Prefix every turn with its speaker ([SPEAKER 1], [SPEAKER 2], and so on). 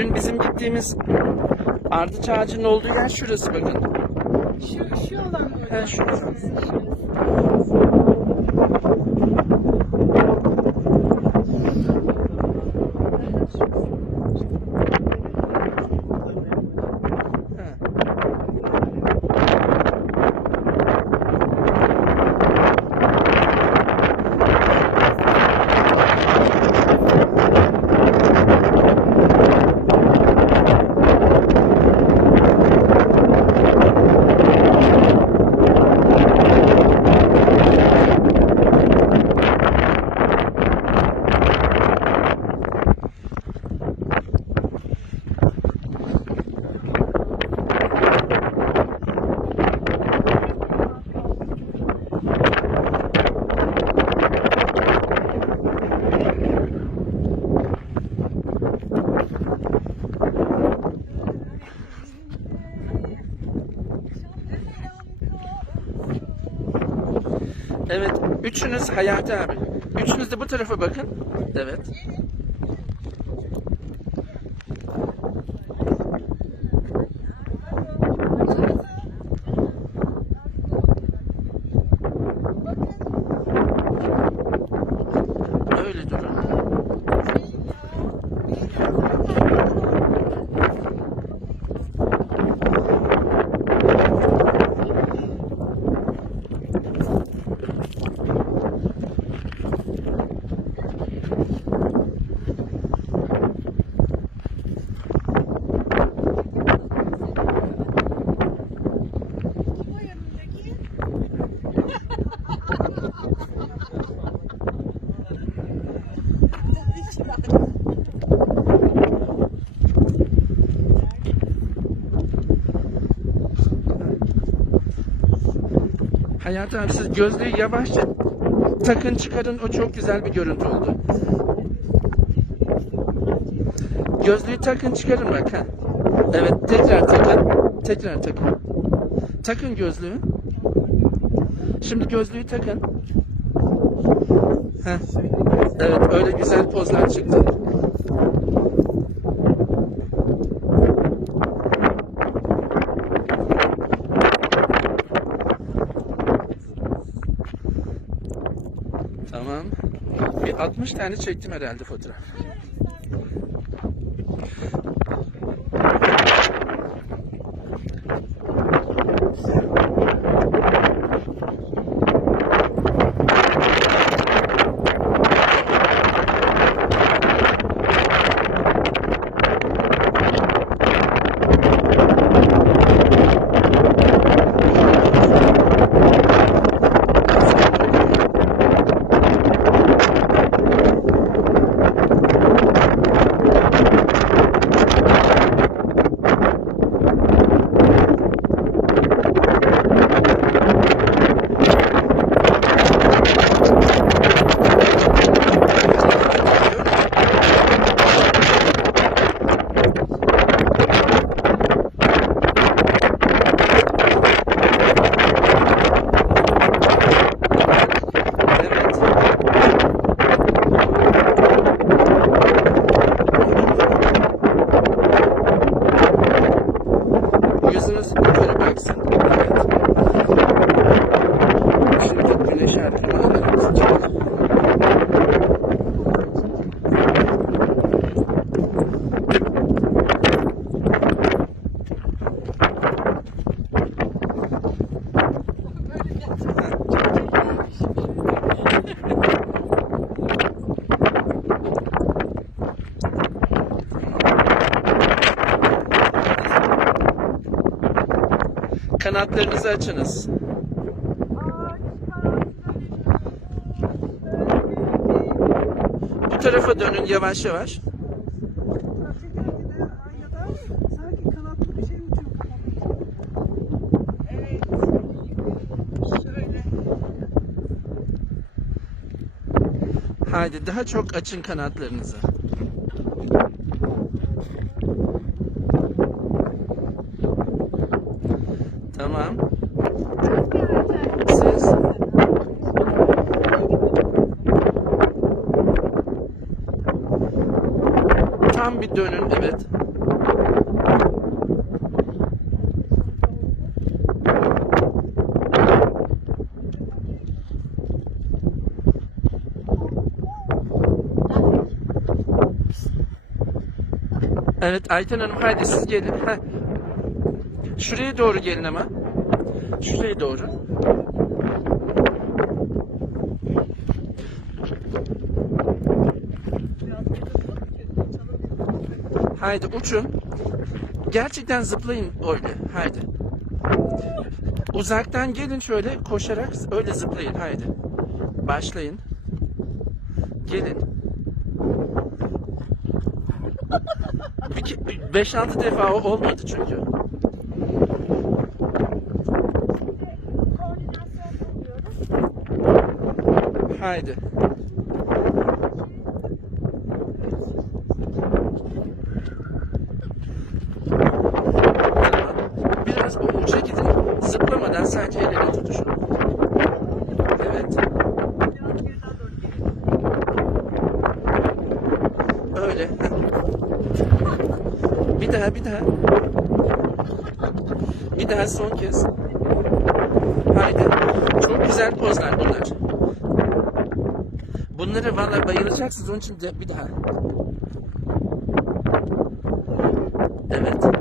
[SPEAKER 1] Dün bizim gittiğimiz ardıç ağacının olduğu yer şurası bakın.
[SPEAKER 2] Şu, şu olan mı?
[SPEAKER 1] He, şurası. He. Evet, üçünüz Hayati abi. Üçünüz de bu tarafa bakın. Evet. Öyle durun.
[SPEAKER 2] Bu yanındaki.
[SPEAKER 1] Hayati abi siz gözlüğü yavaşça takın çıkarın o çok güzel bir görüntü oldu. Gözlüğü takın çıkarın bak ha. Evet tekrar takın. Tekrar takın. Takın gözlüğü. Şimdi gözlüğü takın. Heh. Evet öyle güzel pozlar çıktı. Tamam. Bir 60 tane çektim herhalde fotoğraf. Kanatlarınızı açınız. Bu tarafa dönün yavaş yavaş. Haydi daha çok açın kanatlarınızı. Tamam. Siz? Tam bir dönün, evet. Evet Ayten Hanım haydi siz gelin. Heh. Şuraya doğru gelin ama. Şuraya doğru. Haydi uçun. Gerçekten zıplayın öyle. Haydi. Uzaktan gelin şöyle koşarak öyle zıplayın. Haydi. Başlayın. Gelin. Bir ke- 5-6 defa olmadı çünkü. Haydi. Biraz o uça gidin. Zıplamadan sadece el ele tutuşun. Evet. Öyle. Bir daha bir daha. Bir daha son kez. Haydi. Çok güzel pozlar bunlar. Bunları valla bayılacaksınız onun için de bir daha. Evet.